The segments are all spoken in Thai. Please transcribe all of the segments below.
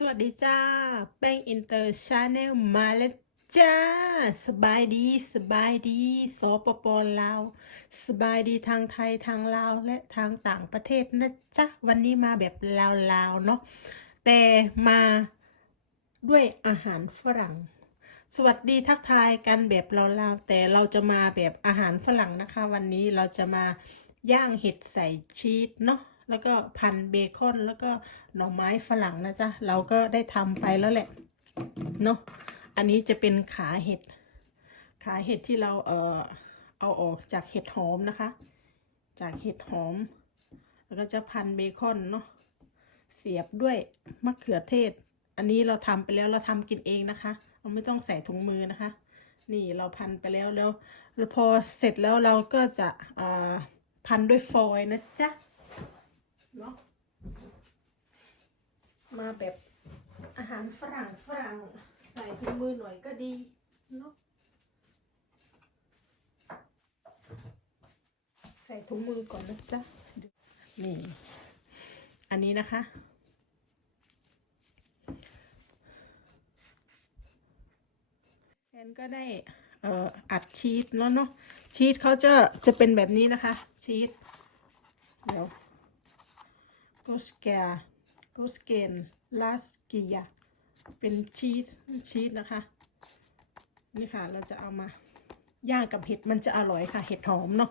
สวัสดีจ้า แป้งอินเตอร์ชาแนลมาแล้วจ้า สบายดี สบายดีสปปลาว สบายดีทางไทยทางลาวและทางต่างประเทศนะจ๊ะ วันนี้มาแบบลาวๆเนาะแต่มาด้วยอาหารฝรั่ง สวัสดีทักทายกันแบบลาวๆแต่เราจะมาแบบอาหารฝรั่งนะคะ วันนี้เราจะมาย่างเห็ดใส่ชีสเนาะ แล้วก็พันเบคอนแล้วก็หน่อไม้ฝรั่งนะจ๊ะ เราก็ได้ทำไปแล้วแหละเนาะอันนี้จะเป็นขาเห็ด ขาเห็ดที่เราเออเอาออกจากเห็ดหอมนะคะ จากเห็ดหอม แล้วก็จะพันเบคอนเนาะเสียบด้วยมะเขือเทศ อันนี้เราทำไปแล้วเราทำกินเองนะคะเราไม่ต้องใส่ถุงมือนะคะ นี่เราพันไปแล้วแล้วพอเสร็จแล้วเราก็จะพันด้วยฟอยล์นะจ๊ะ เนาะมาแบบอาหารฝรั่งฝรั่งใส่ถุงมือหน่อยก็ดีเนาะใส่ถุงมือก่อนนะจ๊ะนี่ อันนี้นะคะ แอนก็ได้เอ่ออัดชีสแล้วเนาะชีสเขาจะจะเป็นแบบนี้นะคะ ชีสเดี๋ยว กสแกกสเกนลาสกิยาเป็นชีสชีสนะคะ นี่ค่ะเราจะเอามาย่างกับเห็ดมันจะอร่อยค่ะ เห็ดหอมเนาะ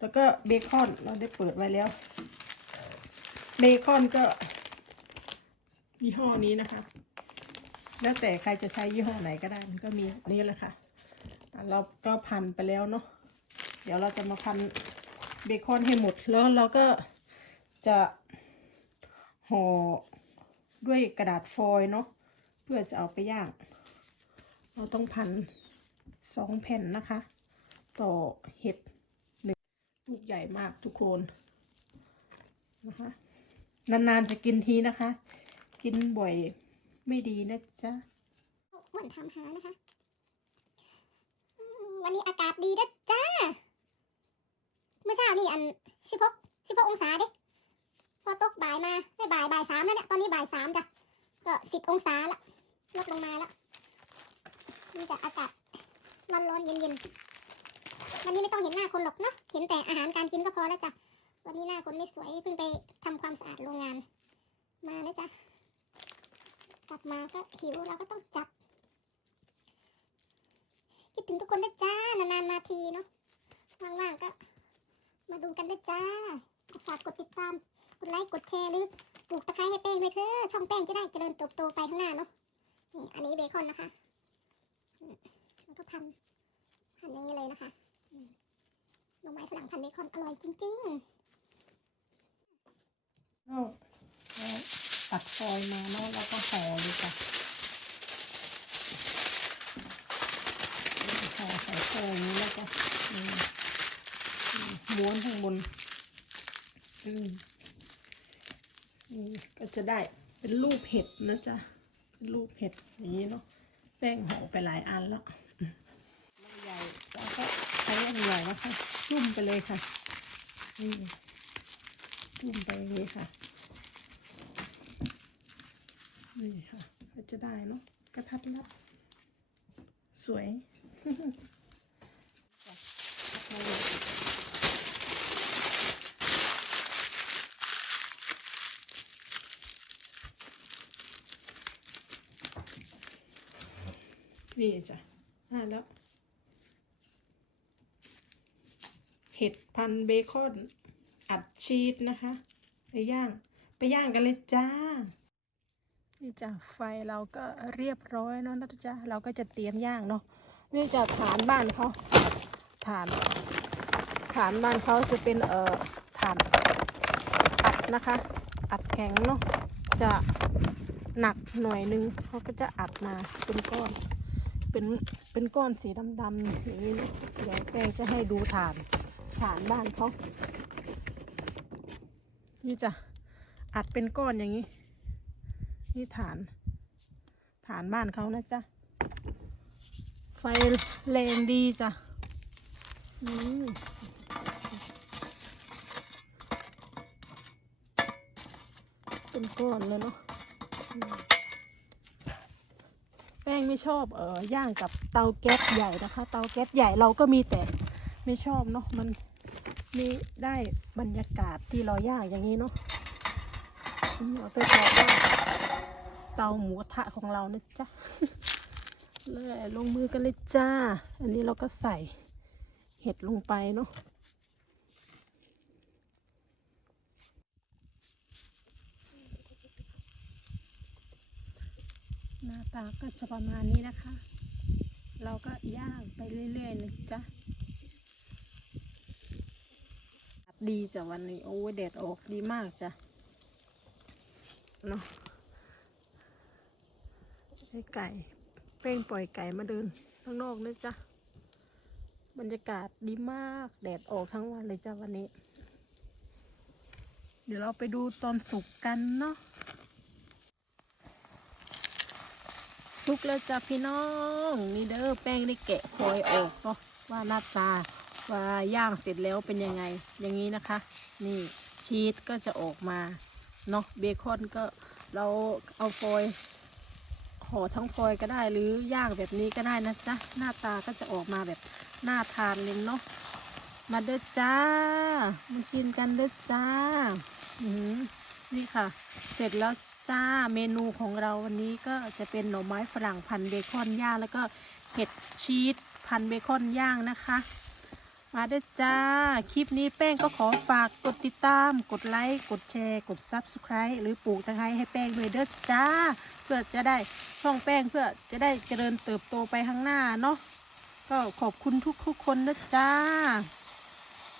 แล้วก็เบคอนเราได้เปิดไว้แล้ว เบคอนก็ยี่ห้อนี้นะคะ แล้วแต่ใครจะใช้ยี่ห้อไหนก็ได้มันก็มีนี่แหละค่ะ เราก็พันไปแล้วเนาะเดี๋ยวเราจะมาพันเบคอนให้หมดแล้วเราก็จะ ห่อด้วยกระดาษฟอยล์เนาะเพื่อจะเอาไปย่าง เราต้องพันสองแผ่นนะคะ ต่อเห็ดหนึ่งลูกใหญ่มากทุกคนนะคะนานๆจะกินทีนะคะ กินบ่อยไม่ดีนะจ๊ะอ้วนถามหานะคะ วันนี้อากาศดีนะจ้า เมื่อเช้านี่อันสิบหกสิบหกองศาเด้ อตกบ่ายมาได้บ่ายบ่ายสามแล้วเนี่ยตอนนี้บ่ายสามจ้ะก็สิบองศาละลดลงมาแล้วนี่จะอากาศร้อนร้อนเย็นเย็นวันนี้ไม่ต้องเห็นหน้าคนหรอกเนาะเห็นแต่อาหารการกินก็พอแล้วจ้ะวันนี้หน้าคนไม่สวยเพิ่งไปทำความสะอาดโรงงาน มานะจ๊ะกลับมาก็หิวเราก็ต้องจับ คิดถึงทุกคนนะจ้านานๆมาทีเนาะว่างๆก็มาดูกันนะจ้าฝากกดติดตาม กดไลค์กดแชร์หรือปลูกตะไคร้ให้แป้งด้วยเถอะช่องแป้งจะได้เจริญเติบโตไปข้างหน้าเนาะนี่อันนี้เบคอนนะคะแล้วก็พันพันอย่างนี้เลยนะคะหน่อไม้ฝรั่งพันเบคอนอร่อยจริงก็แล้ตัดฟอยล์มาแล้วก็ห่อเลยจ้ะห่อใส่ฟอยล์องนี้แล้วก็ม้วนข้างบน อืม ก็จะได้เป็นรูปเห็ดนะจ๊ะเป็นรูปเห็ดอย่างนี้เนาะแป้งห่อไปหลายอันแล้วใหญ่เราก็ใช้อันใหญ่นะคะจุ่มไปเลยค่ะอืมจุ่มไปอย่างนี้ค่ะนี่ค่ะ ก็จะได้เนาะกระทัดรัดสวย นี่จ้ะอ่าแล้ว เห็ดพันเบคอน อัดชีสนะคะ ไปย่าง ไปย่างกันเลยจ้า นี่จ้ะไฟเราก็เรียบร้อยเนาะนะจ๊ะเราก็จะเตรียมย่างเนาะนี่จะฐานบ้านเขาฐาน ฐานบ้านเขาจะเป็นเอ่อฐานอัดนะคะ อัดแข็งเนาะจะหนักหน่อยนึงเขาก็จะอัดมาเป็นก้อน เป็นเป็นก้อนสีดำๆอย่างนี้เนะเดี๋ยวแป้งจะให้ดูฐานฐานบ้านเขานี่จ้ะอัดเป็นก้อนอย่างนี้ นี่ฐาน ฐานบ้านเขานะจ๊ะ ไฟแรงดีจ้ะเป็นก้อนเลยเนาะ งไม่ชอบเออย่างกับเตาแก๊สใหญ่นะคะ เตาแก๊สใหญ่เราก็มีแต่ไม่ชอบเนาะมันมีได้บรรยากาศที่เราย่างอย่างนี้เนาะเอาไปต่อว่าเตาหมูกระทะของเรานะจ๊ะเลยลงมือกันเลยจ้า อันนี้เราก็ใส่เห็ดลงไปเนาะ หน้าตาก็จะประมาณนี้นะคะ เราก็ย่างไปเรื่อยๆนะจ๊ะดีจ้ะวันนี้โอ้แดดออกดีมากจ้ะเนาะให้ไก่ เป้งปล่อยไก่มาเดินข้างนอกนะจ๊ะบรรยากาศดีมากแดดออกทั้งวันเลยจ้ะวันนี้ เดี๋ยวเราไปดูตอนสุกกันเนาะ สุกแล้วจ้ะพี่น้อง นี่เด้อแป้งได้แกะฟอยออกเนาะว่าหน้าตาว่าย่างเสร็จแล้วเป็นยังไง อย่างนี้นะคะ นี่ชีสก็จะออกมาเนาะเบคอนก็เราเอาฟอยห่อทั้งฟอยก็ได้หรือย่างแบบนี้ก็ได้นะจ๊ะหน้าตาก็จะออกมาแบบน่าทานเลยเนาะมาเด้อจ้ามากินกันเด้อจ้า อือ นี่ค่ะ เสร็จแล้วจ้าเมนูของเราวันนี้ก็จะเป็นหน่อไม้ฝรั่งพันเบคอนย่างแล้วก็เห็ดชีสพันเบคอนย่างนะคะ มาด้จ้า คลิปนี้แป้งก็ขอฝากกดติดตาม กดไลค์กดแชร์ กด Subscribe หรือปลูกตะไคร้ให้แป้งด้วยเด้อจ้า เพื่อจะได้ช่องแป้งเพื่อจะได้เจริญเติบโตไปข้างหน้าเนาะก็ขอบคุณทุกๆคนนะจ้า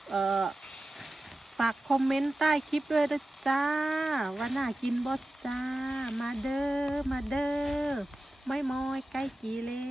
เอ่อ ฝากคอมเมนต์ใต้คลิปด้วยนะจ้า ว่าน่ากินบอสจ้า มาเด้อมาเด้อไม่มอยใกล้กี่เลย